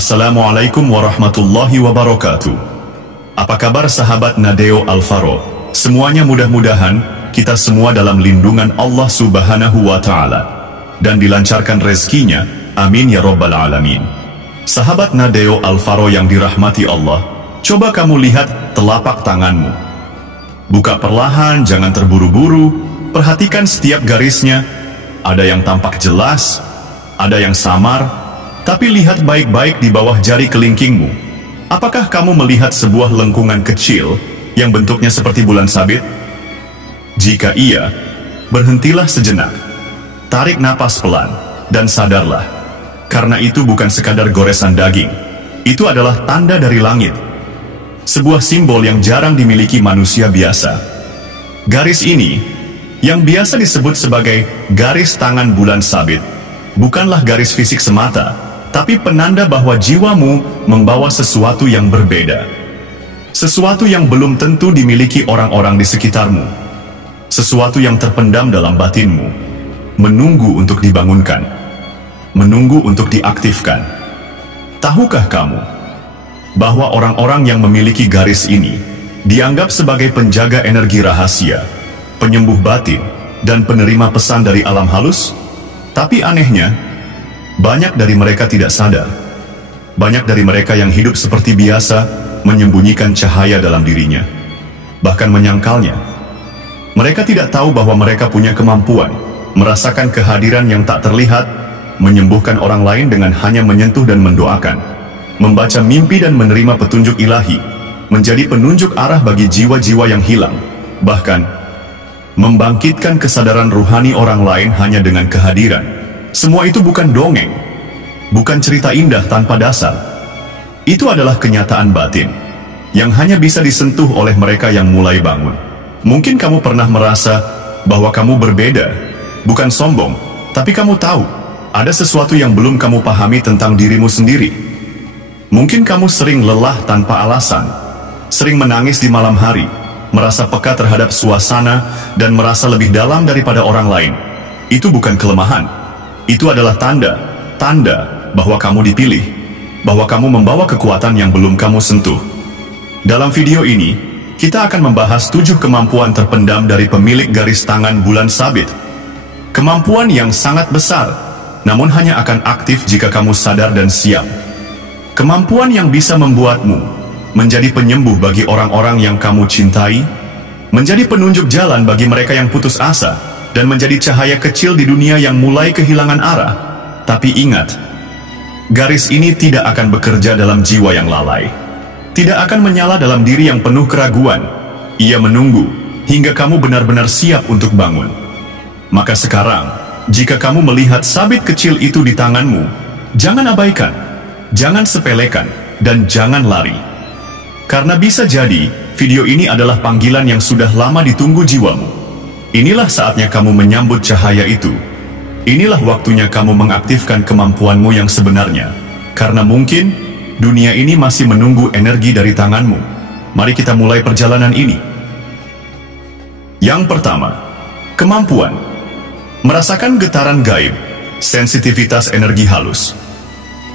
Assalamualaikum warahmatullahi wabarakatuh. Apa kabar sahabat Nadeo Alvaro? Semuanya mudah-mudahan kita semua dalam lindungan Allah Subhanahu wa Ta'ala dan dilancarkan rezekinya. Amin ya Rabbal Alamin. Sahabat Nadeo Alvaro yang dirahmati Allah, coba kamu lihat telapak tanganmu. Buka perlahan, jangan terburu-buru. Perhatikan setiap garisnya. Ada yang tampak jelas, ada yang samar. Tapi lihat baik-baik di bawah jari kelingkingmu. Apakah kamu melihat sebuah lengkungan kecil yang bentuknya seperti bulan sabit? Jika iya, berhentilah sejenak. Tarik napas pelan dan sadarlah. Karena itu bukan sekadar goresan daging. Itu adalah tanda dari langit. Sebuah simbol yang jarang dimiliki manusia biasa. Garis ini, yang biasa disebut sebagai garis tangan bulan sabit, bukanlah garis fisik semata, tapi penanda bahwa jiwamu membawa sesuatu yang berbeda. Sesuatu yang belum tentu dimiliki orang-orang di sekitarmu. Sesuatu yang terpendam dalam batinmu. Menunggu untuk dibangunkan. Menunggu untuk diaktifkan. Tahukah kamu bahwa orang-orang yang memiliki garis ini dianggap sebagai penjaga energi rahasia, penyembuh batin, dan penerima pesan dari alam halus? Tapi anehnya, banyak dari mereka tidak sadar. Banyak dari mereka yang hidup seperti biasa, menyembunyikan cahaya dalam dirinya. Bahkan menyangkalnya. Mereka tidak tahu bahwa mereka punya kemampuan, merasakan kehadiran yang tak terlihat, menyembuhkan orang lain dengan hanya menyentuh dan mendoakan, membaca mimpi dan menerima petunjuk ilahi, menjadi penunjuk arah bagi jiwa-jiwa yang hilang, bahkan membangkitkan kesadaran ruhani orang lain hanya dengan kehadiran. Semua itu bukan dongeng, bukan cerita indah tanpa dasar. Itu adalah kenyataan batin, yang hanya bisa disentuh oleh mereka yang mulai bangun. Mungkin kamu pernah merasa bahwa kamu berbeda, bukan sombong, tapi kamu tahu, ada sesuatu yang belum kamu pahami tentang dirimu sendiri. Mungkin kamu sering lelah tanpa alasan, sering menangis di malam hari, merasa peka terhadap suasana, dan merasa lebih dalam daripada orang lain. Itu bukan kelemahan. Itu adalah tanda bahwa kamu dipilih, bahwa kamu membawa kekuatan yang belum kamu sentuh. Dalam video ini, kita akan membahas 7 kemampuan terpendam dari pemilik garis tangan bulan sabit. Kemampuan yang sangat besar, namun hanya akan aktif jika kamu sadar dan siap. Kemampuan yang bisa membuatmu menjadi penyembuh bagi orang-orang yang kamu cintai, menjadi penunjuk jalan bagi mereka yang putus asa, dan menjadi cahaya kecil di dunia yang mulai kehilangan arah. Tapi ingat, garis ini tidak akan bekerja dalam jiwa yang lalai. Tidak akan menyala dalam diri yang penuh keraguan. Ia menunggu hingga kamu benar-benar siap untuk bangun. Maka sekarang, jika kamu melihat sabit kecil itu di tanganmu, jangan abaikan, jangan sepelekan, dan jangan lari. Karena bisa jadi, video ini adalah panggilan yang sudah lama ditunggu jiwamu. Inilah saatnya kamu menyambut cahaya itu. Inilah waktunya kamu mengaktifkan kemampuanmu yang sebenarnya. Karena mungkin dunia ini masih menunggu energi dari tanganmu. Mari kita mulai perjalanan ini. Yang pertama, kemampuan merasakan getaran gaib, sensitivitas energi halus.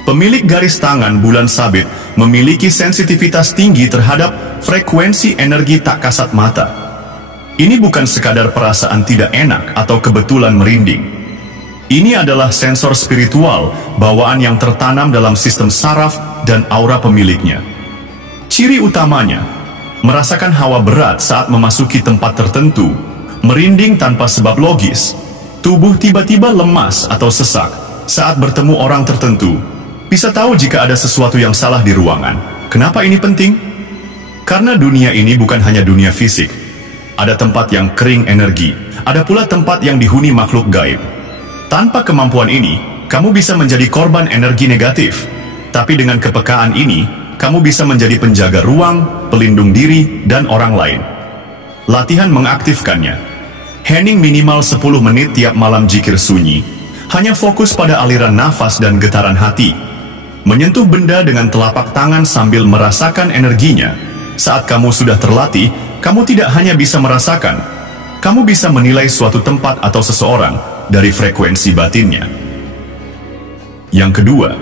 Pemilik garis tangan bulan sabit memiliki sensitivitas tinggi terhadap frekuensi energi tak kasat mata. Ini bukan sekadar perasaan tidak enak atau kebetulan merinding. Ini adalah sensor spiritual, bawaan yang tertanam dalam sistem saraf dan aura pemiliknya. Ciri utamanya, merasakan hawa berat saat memasuki tempat tertentu, merinding tanpa sebab logis, tubuh tiba-tiba lemas atau sesak saat bertemu orang tertentu. Bisa tahu jika ada sesuatu yang salah di ruangan. Kenapa ini penting? Karena dunia ini bukan hanya dunia fisik. Ada tempat yang kering energi, ada pula tempat yang dihuni makhluk gaib. Tanpa kemampuan ini, kamu bisa menjadi korban energi negatif. Tapi dengan kepekaan ini, kamu bisa menjadi penjaga ruang, pelindung diri, dan orang lain. Latihan mengaktifkannya. Hening minimal 10 menit tiap malam zikir sunyi. Hanya fokus pada aliran nafas dan getaran hati. Menyentuh benda dengan telapak tangan sambil merasakan energinya. Saat kamu sudah terlatih, kamu tidak hanya bisa merasakan, kamu bisa menilai suatu tempat atau seseorang dari frekuensi batinnya. Yang kedua,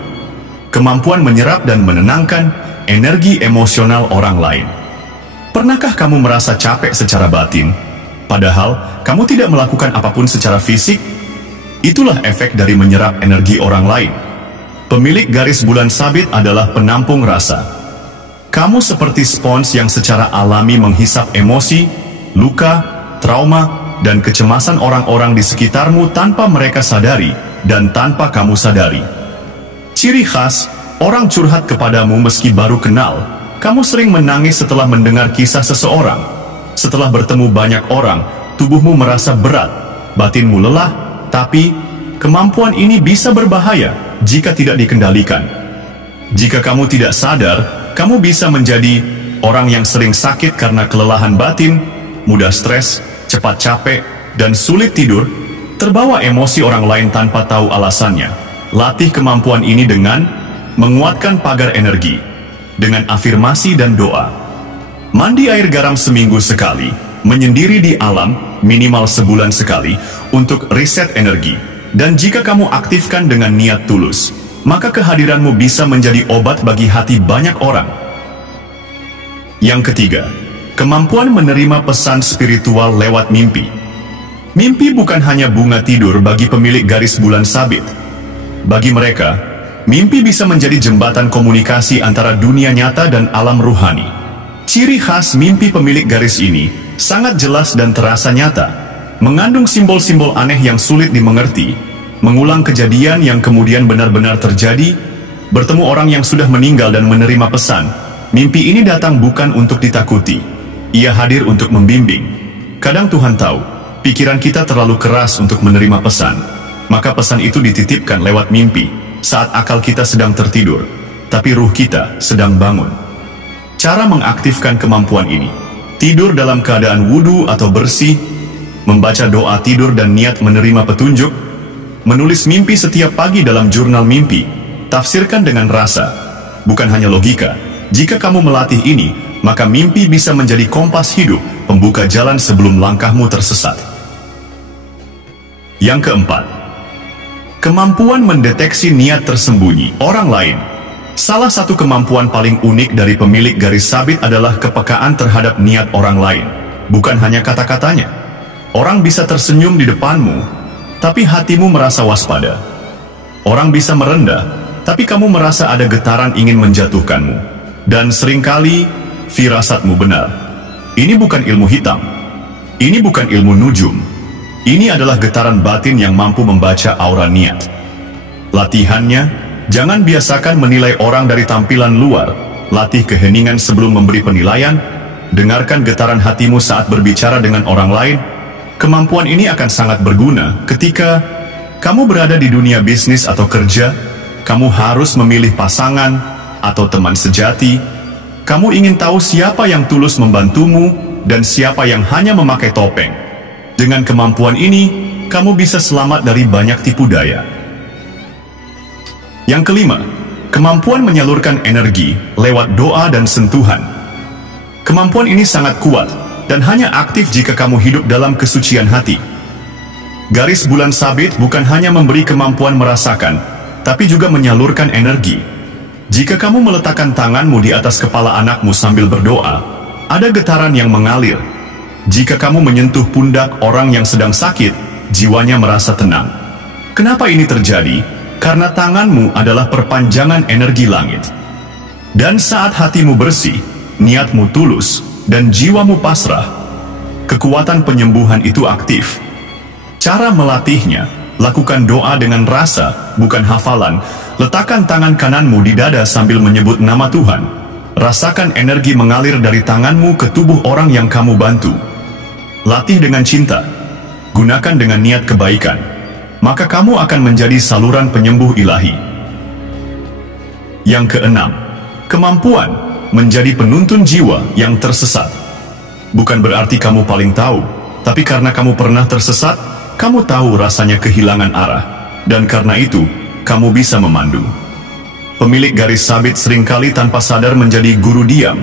kemampuan menyerap dan menenangkan energi emosional orang lain. Pernahkah kamu merasa capek secara batin, padahal kamu tidak melakukan apapun secara fisik? Itulah efek dari menyerap energi orang lain. Pemilik garis bulan sabit adalah penampung rasa. Kamu seperti spons yang secara alami menghisap emosi, luka, trauma, dan kecemasan orang-orang di sekitarmu tanpa mereka sadari dan tanpa kamu sadari. Ciri khas, orang curhat kepadamu meski baru kenal. Kamu sering menangis setelah mendengar kisah seseorang. Setelah bertemu banyak orang, tubuhmu merasa berat, batinmu lelah, tapi kemampuan ini bisa berbahaya jika tidak dikendalikan. Jika kamu tidak sadar, kamu bisa menjadi orang yang sering sakit karena kelelahan batin, mudah stres, cepat capek, dan sulit tidur, terbawa emosi orang lain tanpa tahu alasannya. Latih kemampuan ini dengan menguatkan pagar energi, dengan afirmasi dan doa. Mandi air garam seminggu sekali, menyendiri di alam minimal sebulan sekali untuk reset energi. Dan jika kamu aktifkan dengan niat tulus, maka kehadiranmu bisa menjadi obat bagi hati banyak orang. Yang ketiga, kemampuan menerima pesan spiritual lewat mimpi. Mimpi bukan hanya bunga tidur bagi pemilik garis bulan sabit. Bagi mereka, mimpi bisa menjadi jembatan komunikasi antara dunia nyata dan alam ruhani. Ciri khas mimpi pemilik garis ini sangat jelas dan terasa nyata, mengandung simbol-simbol aneh yang sulit dimengerti, mengulang kejadian yang kemudian benar-benar terjadi, bertemu orang yang sudah meninggal dan menerima pesan. Mimpi ini datang bukan untuk ditakuti, ia hadir untuk membimbing. Kadang Tuhan tahu, pikiran kita terlalu keras untuk menerima pesan, maka pesan itu dititipkan lewat mimpi, saat akal kita sedang tertidur, tapi ruh kita sedang bangun. Cara mengaktifkan kemampuan ini, tidur dalam keadaan wudhu atau bersih, membaca doa tidur dan niat menerima petunjuk, menulis mimpi setiap pagi dalam jurnal mimpi, tafsirkan dengan rasa, bukan hanya logika. Jika kamu melatih ini, maka mimpi bisa menjadi kompas hidup, pembuka jalan sebelum langkahmu tersesat. Yang keempat, kemampuan mendeteksi niat tersembunyi orang lain. Salah satu kemampuan paling unik dari pemilik garis sabit adalah kepekaan terhadap niat orang lain, bukan hanya kata-katanya. Orang bisa tersenyum di depanmu, tapi hatimu merasa waspada. Orang bisa merendah, tapi kamu merasa ada getaran ingin menjatuhkanmu. Dan seringkali, firasatmu benar. Ini bukan ilmu hitam. Ini bukan ilmu nujum. Ini adalah getaran batin yang mampu membaca aura niat. Latihannya, jangan biasakan menilai orang dari tampilan luar. Latih keheningan sebelum memberi penilaian. Dengarkan getaran hatimu saat berbicara dengan orang lain. Kemampuan ini akan sangat berguna ketika kamu berada di dunia bisnis atau kerja. Kamu harus memilih pasangan atau teman sejati. Kamu ingin tahu siapa yang tulus membantumu dan siapa yang hanya memakai topeng. Dengan kemampuan ini, kamu bisa selamat dari banyak tipu daya. Yang kelima, kemampuan menyalurkan energi lewat doa dan sentuhan. Kemampuan ini sangat kuat dan hanya aktif jika kamu hidup dalam kesucian hati. Garis bulan sabit bukan hanya memberi kemampuan merasakan, tapi juga menyalurkan energi. Jika kamu meletakkan tanganmu di atas kepala anakmu sambil berdoa, ada getaran yang mengalir. Jika kamu menyentuh pundak orang yang sedang sakit, jiwanya merasa tenang. Kenapa ini terjadi? Karena tanganmu adalah perpanjangan energi langit. Dan saat hatimu bersih, niatmu tulus, dan jiwamu pasrah, kekuatan penyembuhan itu aktif. Cara melatihnya, lakukan doa dengan rasa, bukan hafalan. Letakkan tangan kananmu di dada sambil menyebut nama Tuhan. Rasakan energi mengalir dari tanganmu ke tubuh orang yang kamu bantu. Latih dengan cinta, gunakan dengan niat kebaikan, maka kamu akan menjadi saluran penyembuh ilahi. Yang keenam, kemampuan menjadi penuntun jiwa yang tersesat. Bukan berarti kamu paling tahu, tapi karena kamu pernah tersesat, kamu tahu rasanya kehilangan arah, dan karena itu, kamu bisa memandu. Pemilik garis sabit seringkali tanpa sadar menjadi guru diam.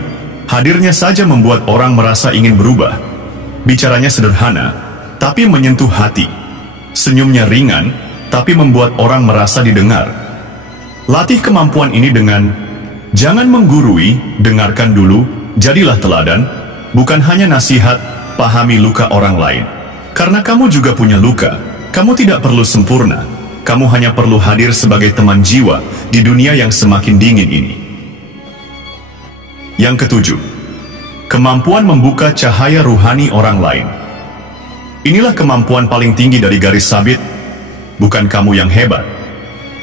Hadirnya saja membuat orang merasa ingin berubah. Bicaranya sederhana, tapi menyentuh hati. Senyumnya ringan, tapi membuat orang merasa didengar. Latih kemampuan ini dengan jangan menggurui, dengarkan dulu, jadilah teladan, bukan hanya nasihat, pahami luka orang lain. Karena kamu juga punya luka, kamu tidak perlu sempurna, kamu hanya perlu hadir sebagai teman jiwa di dunia yang semakin dingin ini. Yang ketujuh, kemampuan membuka cahaya ruhani orang lain. Inilah kemampuan paling tinggi dari garis sabit, bukan kamu yang hebat,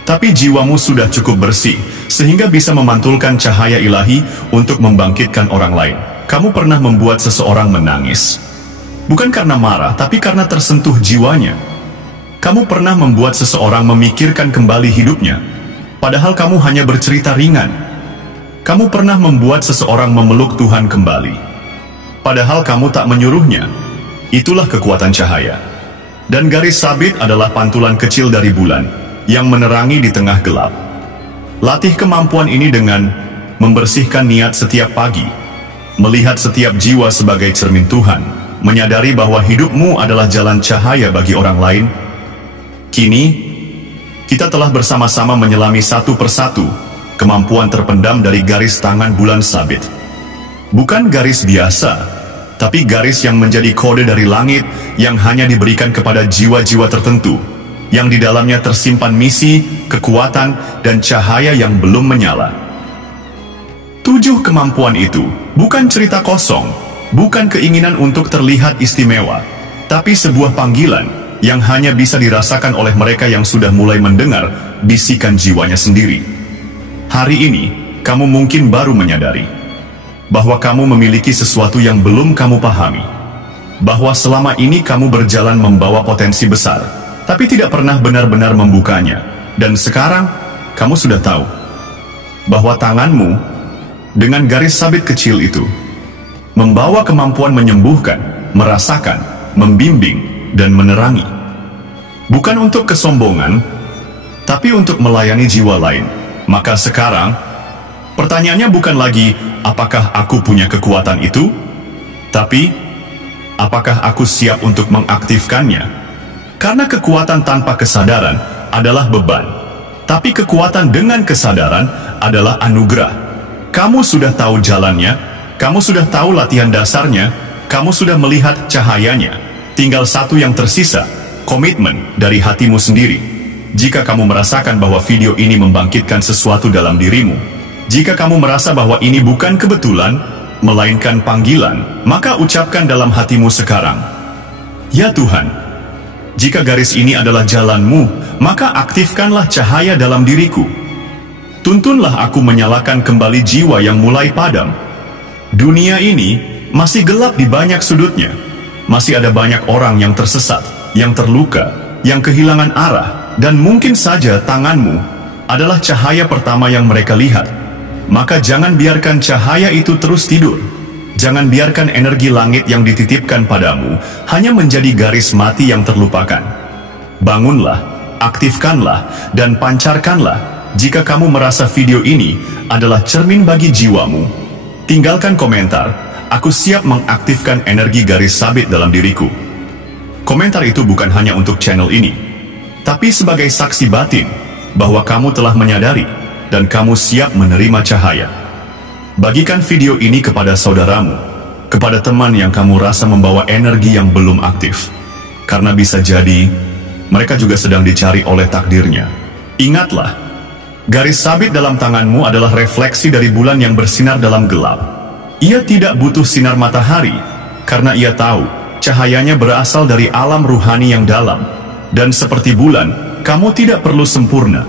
tapi jiwamu sudah cukup bersih, sehingga bisa memantulkan cahaya ilahi untuk membangkitkan orang lain. Kamu pernah membuat seseorang menangis. Bukan karena marah, tapi karena tersentuh jiwanya. Kamu pernah membuat seseorang memikirkan kembali hidupnya, padahal kamu hanya bercerita ringan. Kamu pernah membuat seseorang memeluk Tuhan kembali, padahal kamu tak menyuruhnya. Itulah kekuatan cahaya. Dan garis sabit adalah pantulan kecil dari bulan yang menerangi di tengah gelap. Latih kemampuan ini dengan membersihkan niat setiap pagi, melihat setiap jiwa sebagai cermin Tuhan, menyadari bahwa hidupmu adalah jalan cahaya bagi orang lain. Kini, kita telah bersama-sama menyelami satu persatu kemampuan terpendam dari garis tangan bulan sabit. Bukan garis biasa, tapi garis yang menjadi kode dari langit yang hanya diberikan kepada jiwa-jiwa tertentu, yang di dalamnya tersimpan misi, kekuatan, dan cahaya yang belum menyala. 7 kemampuan itu bukan cerita kosong, bukan keinginan untuk terlihat istimewa, tapi sebuah panggilan yang hanya bisa dirasakan oleh mereka yang sudah mulai mendengar bisikan jiwanya sendiri. Hari ini, kamu mungkin baru menyadari bahwa kamu memiliki sesuatu yang belum kamu pahami, bahwa selama ini kamu berjalan membawa potensi besar, tapi tidak pernah benar-benar membukanya. Dan sekarang, kamu sudah tahu bahwa tanganmu dengan garis sabit kecil itu membawa kemampuan menyembuhkan, merasakan, membimbing, dan menerangi. Bukan untuk kesombongan, tapi untuk melayani jiwa lain. Maka sekarang, pertanyaannya bukan lagi, apakah aku punya kekuatan itu? Tapi, apakah aku siap untuk mengaktifkannya? Karena kekuatan tanpa kesadaran adalah beban, tapi kekuatan dengan kesadaran adalah anugerah. Kamu sudah tahu jalannya, kamu sudah tahu latihan dasarnya, kamu sudah melihat cahayanya. Tinggal satu yang tersisa, komitmen dari hatimu sendiri. Jika kamu merasakan bahwa video ini membangkitkan sesuatu dalam dirimu, jika kamu merasa bahwa ini bukan kebetulan, melainkan panggilan, maka ucapkan dalam hatimu sekarang, "Ya Tuhan, jika garis ini adalah jalanmu, maka aktifkanlah cahaya dalam diriku. Tuntunlah aku menyalakan kembali jiwa yang mulai padam. Dunia ini masih gelap di banyak sudutnya. Masih ada banyak orang yang tersesat, yang terluka, yang kehilangan arah, dan mungkin saja tanganmu adalah cahaya pertama yang mereka lihat. Maka jangan biarkan cahaya itu terus tidur. Jangan biarkan energi langit yang dititipkan padamu hanya menjadi garis mati yang terlupakan. Bangunlah, aktifkanlah, dan pancarkanlah. Jika kamu merasa video ini adalah cermin bagi jiwamu, tinggalkan komentar, "Aku siap mengaktifkan energi garis sabit dalam diriku." Komentar itu bukan hanya untuk channel ini, tapi sebagai saksi batin bahwa kamu telah menyadari dan kamu siap menerima cahaya. Bagikan video ini kepada saudaramu, kepada teman yang kamu rasa membawa energi yang belum aktif. Karena bisa jadi, mereka juga sedang dicari oleh takdirnya. Ingatlah, garis sabit dalam tanganmu adalah refleksi dari bulan yang bersinar dalam gelap. Ia tidak butuh sinar matahari, karena ia tahu cahayanya berasal dari alam ruhani yang dalam. Dan seperti bulan, kamu tidak perlu sempurna.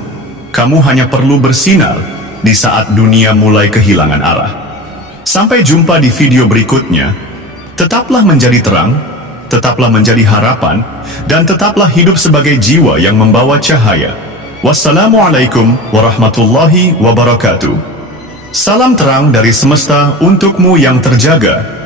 Kamu hanya perlu bersinar di saat dunia mulai kehilangan arah. Sampai jumpa di video berikutnya. Tetaplah menjadi terang, tetaplah menjadi harapan, dan tetaplah hidup sebagai jiwa yang membawa cahaya. Wassalamualaikum warahmatullahi wabarakatuh. Salam terang dari semesta untukmu yang terjaga.